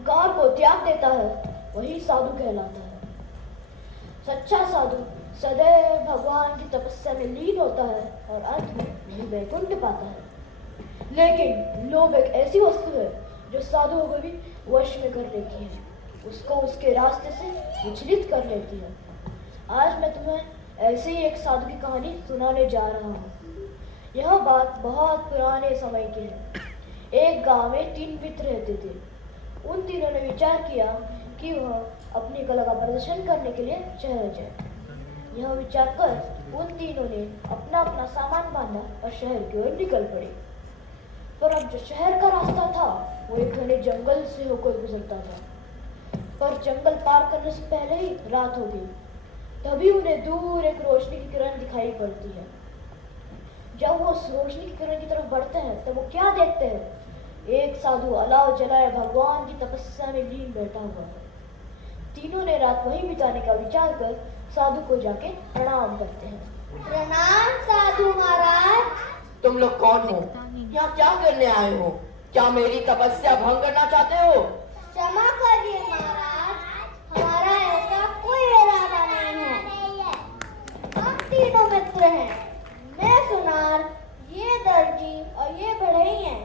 अहंकार को त्याग देता है वही साधु कहलाता है। सच्चा साधु सदैव भगवान की तपस्या में लीन होता है और अंत में वही वैकुंठ पाता है। लेकिन लोभ एक ऐसी वस्तु है जो साधुओं को भी वश में कर लेती है, उसको उसके रास्ते से विचलित कर लेती है। आज मैं तुम्हें ऐसे ही एक साधु की कहानी सुनाने जा रहा हूँ। यह बात बहुत पुराने समय की है। एक गांव में 3 मित्र रहते थे। उन तीनों ने विचार किया कि वह अपनी कला का प्रदर्शन करने के लिए शहर जाए। यह विचार कर उन तीनों ने अपना अपना सामान बांधा और शहर की ओर निकल पड़े। पर अब जो शहर का रास्ता था वो एक घने जंगल से होकर गुजरता था। पर जंगल पार करने से पहले ही रात हो गई। तभी उन्हें दूर एक रोशनी की किरण दिखाई पड़ती है। जब वो उस रोशनी की किरण की तरफ बढ़ते हैं तब वो क्या देखते हैं? एक साधु अलाव जलाए भगवान की तपस्या में लीन बैठा हुआ है। तीनों ने रात वहीं बिताने का विचार कर साधु को जाके प्रणाम करते हैं। प्रणाम साधु महाराज। तुम लोग कौन हो? यहाँ क्या करने आए हो? क्या मेरी तपस्या भंग करना चाहते हो? क्षमा करिए महाराज, हमारा ऐसा कोई इरादा नहीं है। हम तीनों मित्र हैं। मैं सुनार, ये दर्जी और ये बढ़ई हैं।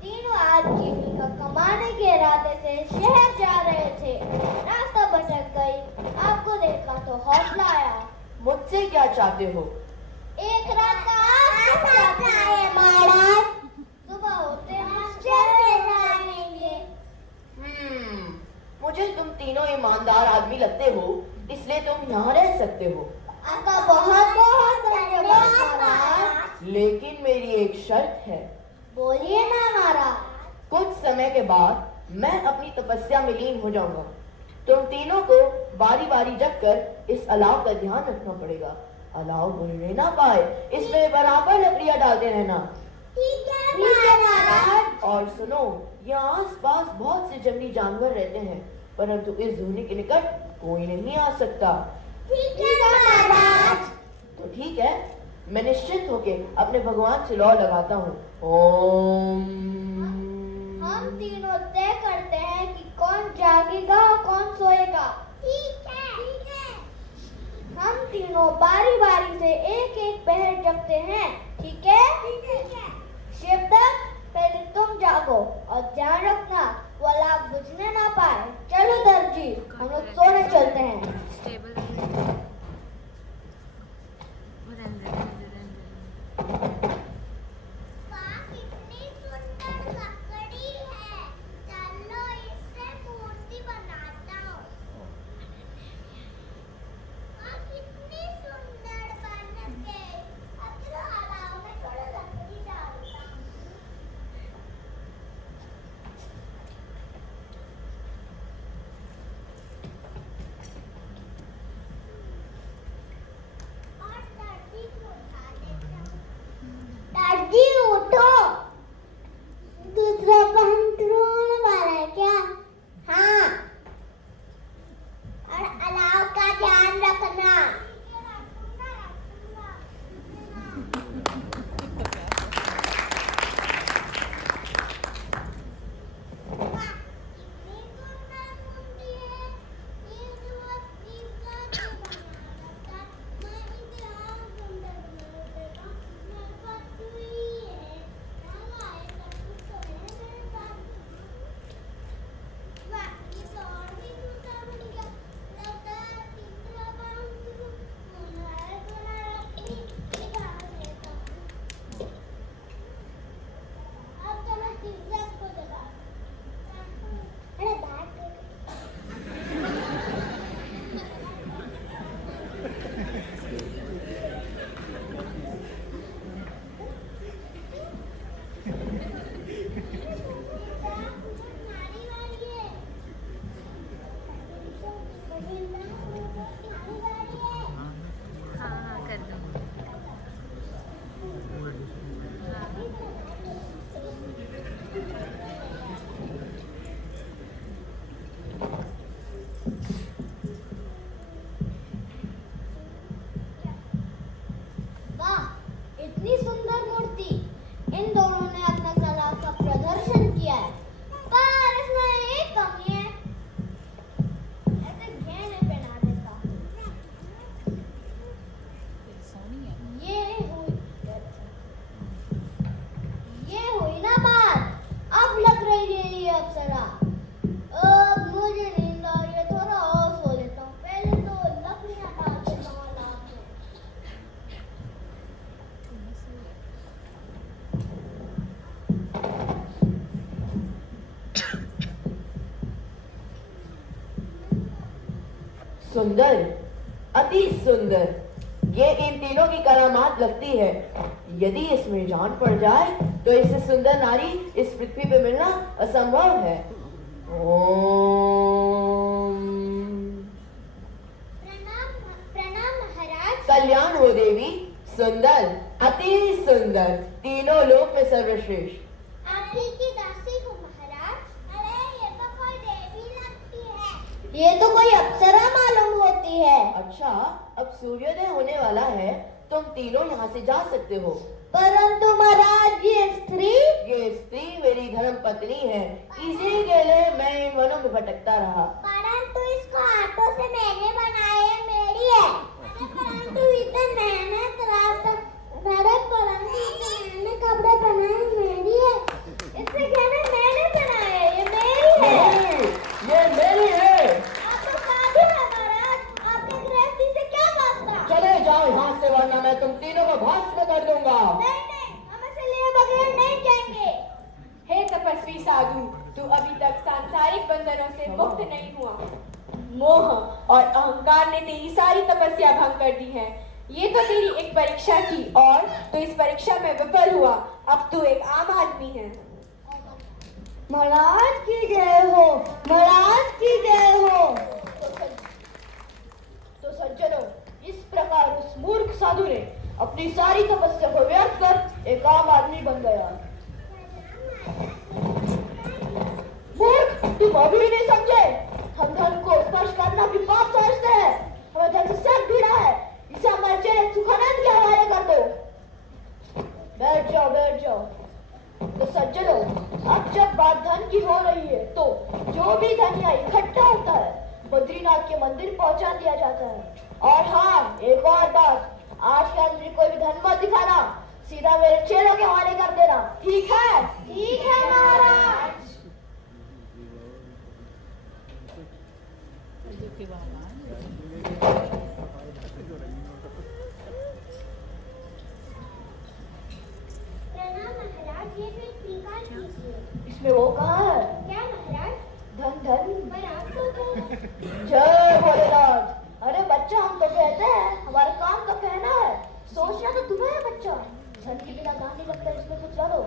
तीनों आज जीविका कमाने के इरादे से शहर जा रहे थे। रास्ता भटक गई, आपको देखा तो हौसला आया। मुझसे क्या चाहते हो? एक रात का आराम चाहते हैं महाराज। सुबह होते हम शहर जाएंगे। मुझे तुम तीनों ईमानदार आदमी लगते हो, इसलिए तुम यहाँ रह सकते हो। आपका बहुत बहुत धन्यवाद महाराज। लेकिन मेरी एक शर्त है। बोलिए ना महाराज। कुछ समय के बाद मैं अपनी तपस्या में लीन हो जाऊंगा। तुम तीनों को बारी बारी जगकर इस अलाव का ध्यान रखना पड़ेगा। अलाव बुझने ना पाए, इसमें बराबर लकड़ियां डालते रहना। ठीक है महाराज। और सुनो, यहाँ आस-पास बहुत से जंगली जानवर रहते हैं, परंतु इस धुनी के निकट कोई नहीं आ सकता। ठीक है महाराज। तो ठीक है, मैं निश्चित होके अपने भगवान से लौ लगाता हूँ। ओम। हम तीनों तय करते हैं कि कौन जागेगा और कौन सोएगा। ठीक है। हम तीनों बारी बारी से एक एक पहर जगते हैं। ठीक है। शिवदत्त, पहले तुम जागो और ध्यान रखना वो अलाव बुझने ना पाए। चलो दर्जी, हम लोग सोने चलते हैं। कितनी सुंदर लकड़ी है, चलो इससे मूर्ति बनाता हूँ। कितनी सुंदर बन गई। अब चलो अलाव में थोड़ा लकड़ी डालता हूँ। सुंदर, अति सुंदर, ये इन तीनों की करामात लगती है। यदि इसमें जान पड़ जाए तो इससे सुंदर नारी इस पृथ्वी पे मिलना असंभव है। ओम। प्रणाम महाराज। कल्याण हो देवी। सुंदर, अति सुंदर, तीनों लोक में सर्वश्रेष्ठ। आप ही की दासी हूँ महाराज। अरे ये तो कोई देवी लगती है। ये तो कोई अप्सरा मालूम होती है। अच्छा, अब सूर्योदय होने वाला है, तुम तीनों यहाँ से जा सकते हो। परंतु महाराज ये स्त्री मेरी धर्म पत्नी है, इसी के लिए मैं इन वनों में भटकता रहा। परंतु इसको हाथों से मैंने बनाया मेरी है। परंतु इतने मेहनत मैंने कपड़े बनाए मेरी है। इससे कहना मैंने बनाया ये मेरी है। नहीं, ये मेरी है। आप तो साधु है महाराज, आपके गृहस्थी से क्या वास्ता? चले जाओ यहाँ से, वरना मैं तुम तीनों को भस्म कर दूंगा। नहीं, हम इसे लिए बगैर नहीं जाएंगे। हे तपस्वी साधु, तू अभी तक सांसारिक बंधनों से मुक्त नहीं हुआ। मोह और अहंकार ने तेरी सारी तपस्या भंग कर दी है। ये तो तेरी एक परीक्षा थी और तू इस परीक्षा में विफल हुआ। अब तू एक आम आदमी है। महाराज की जय हो, महाराज की जय हो। तो सज्जनों, इस प्रकार उस मूर्ख साधु ने अपनी सारी तपस्या को व्यर्थ कर एक आम आदमी बन गया। मूर्ख, तुम अभी भी नहीं समझे। हम धन को स्पर्श करना भी पाप समझते हैं। हमें धन से शक भी रहा है, इसे हमारे चेहरे सुखानंद के हवाले कर दो। बैठ जाओ, बैठ जाओ। तो सज्जनों, अब जब बात धन की हो रही है तो जो भी धन यहाँ इकट्ठा होता है बद्रीनाथ के मंदिर पहुंचा दिया जाता है। और हाँ, एक और बात, आज के अंदर कोई भी धन मत दिखाना, सीधा मेरे चेलों के हवाले कर देना। ठीक है? ठीक है महाराज। प्रणाम महाराज, ये भी स्वीकार कीजिए। इसमें वो कहाँ है? क्या महाराज? धन धन। पर आपको तो जय भोलेनाथ। अरे बच्चा, हम तो कहते हैं हमारे काम का कहना है, सोचना तो तुम्हें है बच्चा। धन के बिना काम नहीं लगता, इसमें कुछ ला दो।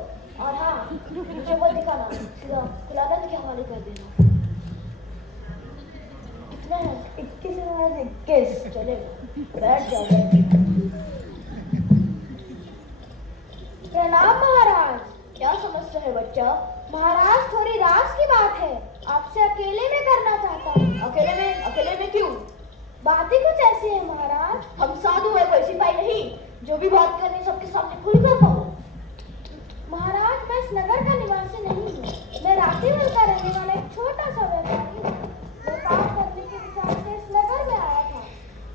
और हाँ, मुझे मत दिखाना, सीधा कुलानंद के हवाले कर देना। कितने हैं? 21,021। चलेगा, बैठ जाओ। प्रणाम महाराज। क्या समस्या है बच्चा? महाराज थोड़ी राज की बात है, आपसे अकेले में करना चाहता हूँ। अकेले में क्यों? बात ही कुछ ऐसी है महाराज। हम साधु है, कोई सिपाही नहीं, जो भी बात करनी सबके सामने खुल कर कहो। महाराज मैं इस नगर का निवासी नहीं हूँ, मैं रातीवल का रहने वाला एक छोटा सा व्यापारी हूँ। व्यापार करने के विचार से इस नगर में आया था।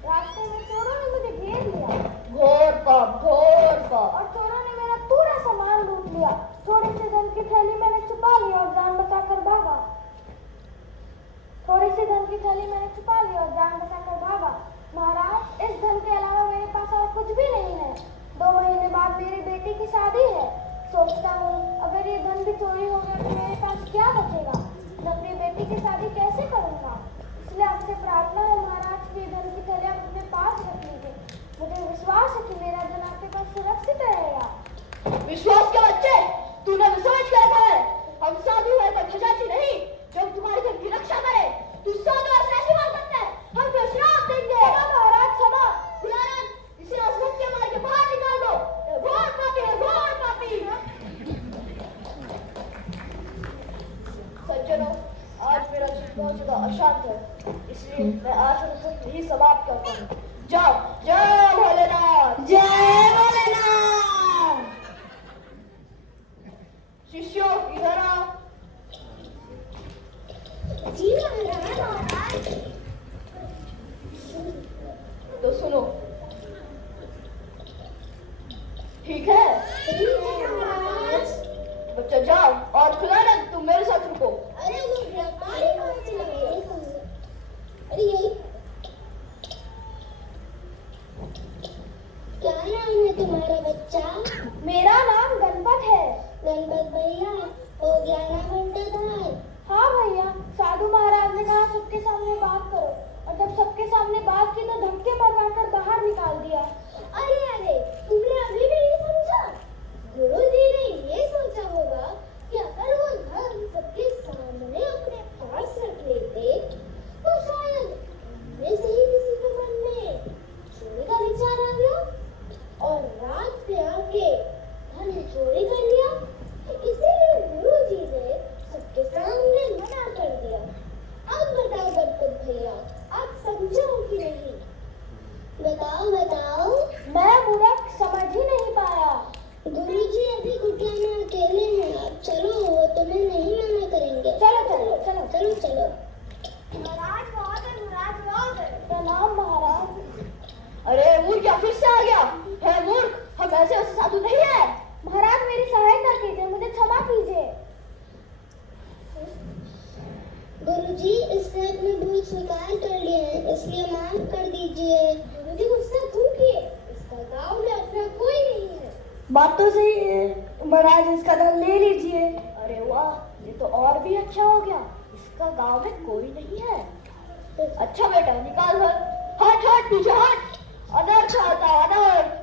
रास्ते में चोरों ने मुझे घेर लिया घोर पाप, घोर पाप। और चोरों ने मेरा पूरा सामान लूट लिया। थोड़े से धन की थैली मैंने छुपा ली और जान बचाकर भागा। महाराज इस धन के अलावा मेरे पास और कुछ भी नहीं है। 2 महीने बाद मेरी बेटी की शादी है। सोचता हूँ अगर ये धन भी चोरी हो गया तो मेरे पास क्या बचेगा। मैं अपनी बेटी की शादी कैसे करूँगा। इसलिए आपसे प्रार्थना है महाराज की धन की थैली आप अपने पास रख लीजिए। मुझे विश्वास है कि मेरा धन आपके पास सुरक्षित रहेगा। विश्वास के बच्चे, तूने तो समझ कर रखा है। हम साधु है, कोई खजांची नहीं जो तुम्हारे धन की रक्षा करे। तू साधु ऐसे ऐसी बात करता है, हम तो श्राप देंगे। महाराज क्षमा। खुलानंद, इसे राजभक्त के मार के बाहर निकाल दो। ये घोर पापी है, घोर पापी। सज्जनों, आज मेरा जीवन बहुत ज्यादा अशांत है, इसलिए मैं आज यही समाप्त करता हूँ। जाओ, जय भोलेनाथ। जय भोलेनाथ। शिष्यों इधर आओ। जी महाराज। तो सुनो, ठीक है? बच्चा जाओ और खुलानंद तुम मेरे साथ रुको। अरे वो व्यापारी कौन से लगे? अरे यही क्या नाम है तुम्हारा बच्चा? मेरा नाम गणपत है। गणपत भैया हो गया बाहर निकाल दिया। अरे अरे, तुमने अभी भी नहीं समझा? गुरुजी ने ये सोचा होगा कि अगर वो धन सबके सामने अपने पास रख लेते तो शायद में से ही किसी के मन में चोरी का विचार आ गया और रात में आके धन चोरी कर लिया। इसीलिए गुरुजी ने सबके सामने मना कर दिया। अब बताओ गणपत भैया, आप समझो कि नहीं? बताओ बताओ। मैं मूर्ख समझ ही नहीं पाया। गुरुजी अभी कुटिया में अकेले हैं, आप चलो, वो तुम्हें नहीं मना करेंगे। चलो चलो चलो चलो चलो। महाराज प्रणाम महाराज। अरे मूर्ख, क्या फिर से आ गया है? मूर्ख, हम ऐसे साधु नहीं है। महाराज मेरी सहायता कीजिए, मुझे क्षमा कीजिए। गुरुजी, इसने अपने भूल स्वीकार कर लिए हैं, इसलिए माफ कर दीजिए। गुरुजी गुस्सा क्यों किए? इसका गांव में अपना कोई नहीं है। बात तो सही है महाराज, इसका धन ले लीजिए। अरे वाह, ये तो और भी अच्छा हो गया, इसका गांव में कोई नहीं है। अच्छा बेटा, निकाल धन। हट हट पीछे हट। अनर्थ आता है अनर्थ।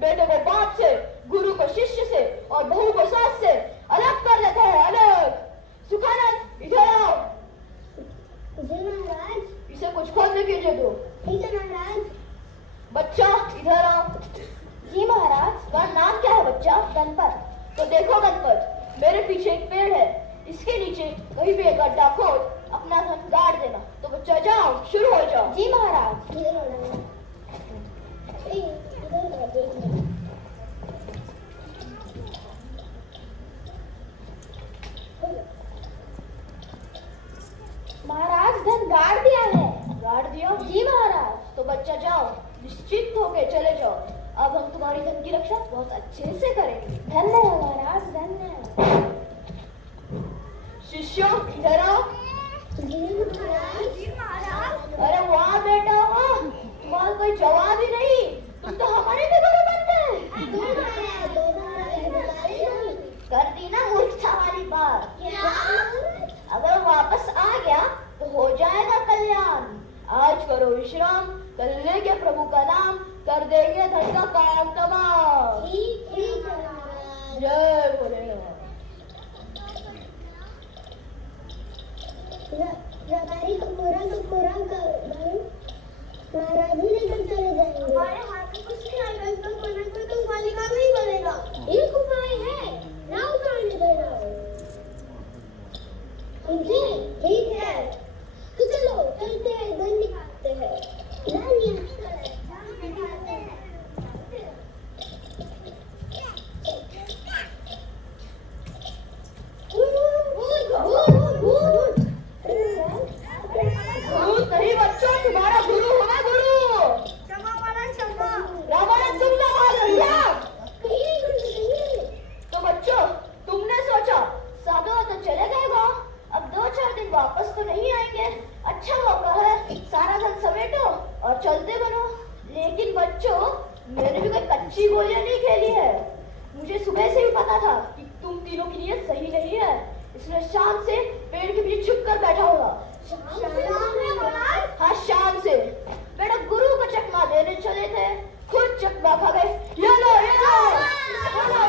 बेटे को बाप से, गुरु को शिष्य से और बहू को सास से अलग कर देता है अनर्थ। सुखानंद, इधर आओ। जी महाराज। इसे कुछ फल नहीं कीजिए दो। ठीक है महाराज। बच्चा इधर आओ। जी महाराज। तुम्हारा नाम क्या है बच्चा? गणपत। तो देखो गणपत, मेरे पीछे एक पेड़ है, इसके नीचे कहीं भी एक गड्ढा खोद अपना धन गाड़ देना। तो बच्चा जाओ, शुरू हो जाओ। जी महाराज। इधर आना। महाराज धन गाड़ दिया है। गाड़ दिया? जी महाराज। तो बच्चा जाओ, निश्चिंत होके चले जाओ। अब हम तुम्हारी धन की रक्षा बहुत अच्छे से करेंगे। धन्य है महाराज, धन्य है। शिष्यों इधर आओ। जी महाराज। अरे वाह बेटा वाह, तुम्हारा कोई जवाब ही नहीं, तुम तो हमारे भी गुरु बन गए। कर दी ना मूर्खता वाली बात। अगर वापस आ गया तो हो जाएगा कल्याण। आज करो विश्राम, कल लेके प्रभु का नाम, कर देंगे धन का काम तमाम। ठीक है महाराज। जय भोलेनाथ। रबारी को पूरा कर महाराज ही लेकर चले जाएंगे। हमारे हाथ में कुछ नहीं आएगा, इसका कोने पे तो मालिका नहीं बनेगा। एक उपाय है, नाव उतारने देना। ठीक है, तो चलो चलते हैं, धन निकालते हैं। नहीं बच्चों, तुम्हारा गुरु होगा गुरु। रामायण तुम संभाल भैया। तो बच्चों, तुमने सोचा साधु तो चले गए गाँव, अब 2-4 दिन वापस तो नहीं आएंगे। अच्छा मौका है, सारा धन समेटो और चलते बनो। लेकिन बच्चों, मैंने भी कोई कच्ची गोलियां नहीं खेली है। मुझे सुबह से ही पता था कि तुम तीनों की नीयत सही नहीं है, इसलिए शाम से पेड़ के पीछे छुप कर बैठा होगा। हाँ, शाम से। बेटा गुरु को चकमा देने चले थे, खुद चकमा खा गए। ये लो ये लो ये लो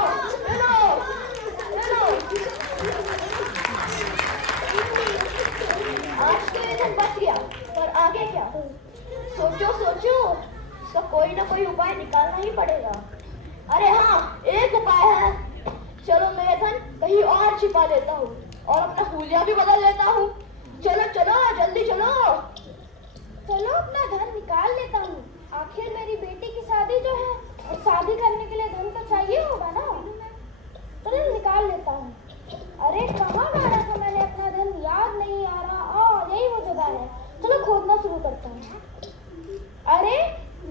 ये लो ये लो। आज तो ये धन बच गया, पर आगे क्या? सोचो सोचो, इसका कोई ना कोई उपाय निकालना ही पड़ेगा। अरे हाँ, एक उपाय है। चलो मैं ये धन कहीं और छिपा देता हूँ और अपना हुलिया भी बदल लेता हूँ। चलो चलो जल्दी चलो। चलो अपना धन निकाल लेता हूँ। आखिर मेरी बेटी की शादी जो है, और शादी करने के लिए धन तो चाहिए होगा ना। चलो निकाल लेता हूँ। अरे कहाँ गाड़ा था मैंने अपना धन, याद नहीं आ रहा। यही वो जगह है। चलो खोदना शुरू करता हूँ। अरे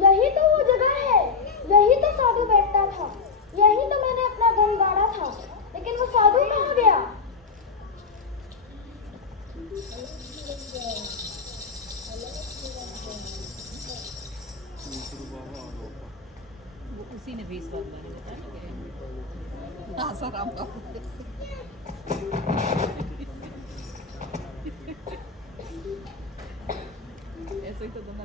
यही तो वो जगह है, यही तो साधु बैठता था, यही तो मैंने अपना धन गाड़ा था। लेकिन वो साधु कहाँ गया? वो उसी ने 20 बार मैंने बताया आसाराम का ऐसे ही तो दोनों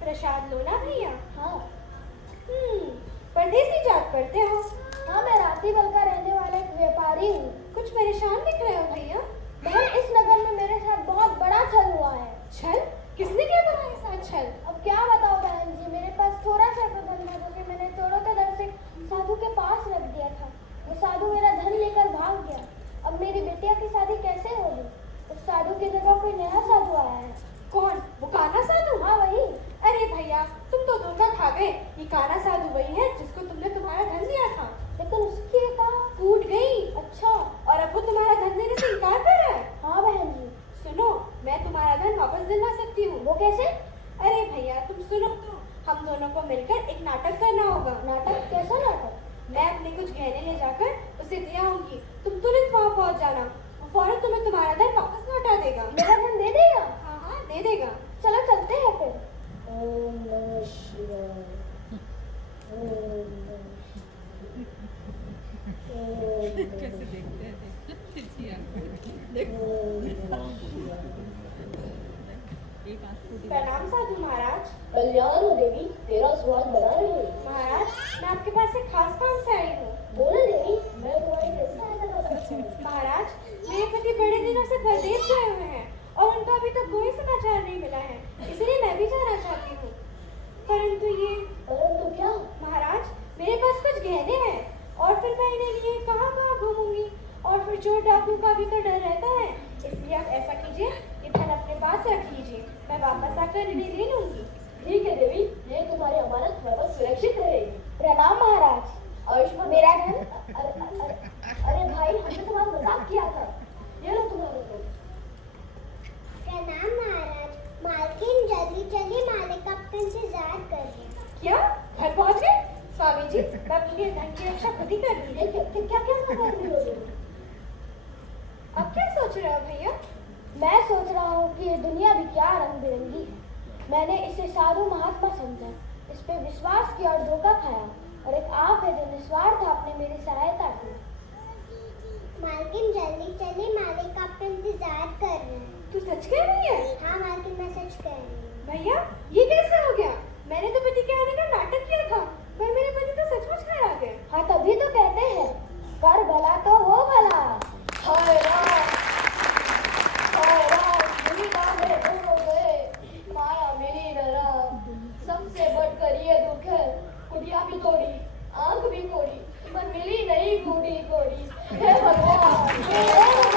प्रसाद लो ना भैया। हाँ परदेसी जात पढ़ते हो? हाँ, मैं रातीबल का रहने वाला एक व्यापारी हूँ। कुछ परेशान दिख रहे हो भैया। बहन, इस नगर में मेरे साथ बहुत बड़ा छल हुआ है। छल? किसने किया तुम्हारे साथ छल? अब क्या बताओ बहन जी, मेरे पास थोड़ा सा तो धन था जो कि मैंने चोरों के डर से साधु के पास रख दिया था। वो साधु मेरा धन लेकर भाग गया। अब मेरी बेटिया की शादी कैसे होगी? उस साधु की जगह कोई नया साधु आया है। कौन? वो काना साधु? हाँ, वही। अरे भैया, तुम तो धोखा खा गए। ये काना साधु वही है जिसको तुमने तुम्हारा धन दिया था। लेकिन उसकी कहा फूट गई। अच्छा। और अब वो तुम्हारा धन देने से इनकार कर रहा है। हाँ बहन जी। सुनो, मैं तुम्हारा धन वापस दिलवा सकती हूँ। वो कैसे? अरे भैया, तुम सुनो तो, हम दोनों को मिलकर एक नाटक करना होगा। नाटक? कैसा नाटक? मैं अपने कुछ गहने ले जाकर उसे दे आऊंगी। तुम तुरंत वहाँ पहुँच जाना। वो फौरन तुम्हें तुम्हारा धन वापस लौटा देगा। मेरा धन दे देगा? हाँ हाँ, दे देगा। चलो चलते हैं फिर। ओम नमः शिवाय। ओम नमः कैसे देखते हैं जी आप। एक आंख को प्रणाम साधु महाराज। कल्याण हो देवी, तेरा स्वागत बना रहे। महाराज, मैं आपके पास एक खास काम से आई हूँ। बोले देवी, मैं तुम्हारी कैसे सहायता कर सकती हूँ? महाराज, मेरे पति बड़े दिनों से परदेश गए हुए हैं और उनका अभी तक कोई समाचार नहीं मिला है, इसलिए मैं भी जाना चाहती हूँ। परंतु क्या? महाराज, मेरे पास कुछ गहने हैं और फिर मैं इन्हें लिए कहाँ कहाँ घूमूंगी, और फिर चोर डाकू का भी तो डर रहता है। इसलिए आप ऐसा कीजिए, ये धन अपने पास रख लीजिए, मैं वापस आकर इन्हें ले लूंगी। ठीक है देवी, ये तुम्हारी अमानत वापस सुरक्षित रहेगी। प्रणाम महाराज। आयुष्मान मेरा धन। अरे भाई, हमने तुम्हारा मजाक किया था। ये लो तुम्हारे धन। प्रणाम महाराज। मालकिन जल्दी चलिए, मालिक आपका इंतजार कर रहे हैं। क्या घर पहुँच गए? स्वामी जी, मैं अपने धन की रक्षा खुद ही कर रही हूँ। क्या क्या कर रही हो तुम? अब क्या सोच रहे हो भैया? मैं सोच रहा हूँ कि ये दुनिया भी क्या रंग बिरंगी है। मैंने इसे साधु महात्मा समझा, इस पे विश्वास किया और धोखा खाया, और एक आप है जो निस्वार्थ आपने मेरी सहायता की। मालकिन जल्दी चलिए, मालिक आपका इंतजार कर रहे हैं। तू सच कह रही है? हाँ मालकिन, मैं सच कह रही हूँ। भैया, ये कैसे हो गया? मैंने तो पति के आने का नाटक किया था, पर मेरे पति तो सचमुच घर आ गए। हाँ, तभी तो कहते हैं, कर भला तो हो भला। हाय राम, मेरी माँ मेरे दूर हो गए, माया मिली न राम। सबसे बढ़कर ये दुख है, कुटिया भी तोड़ी, आंख भी फोड़ी, पर मिली नहीं बूढ़ी कोड़ी। हे भगवान,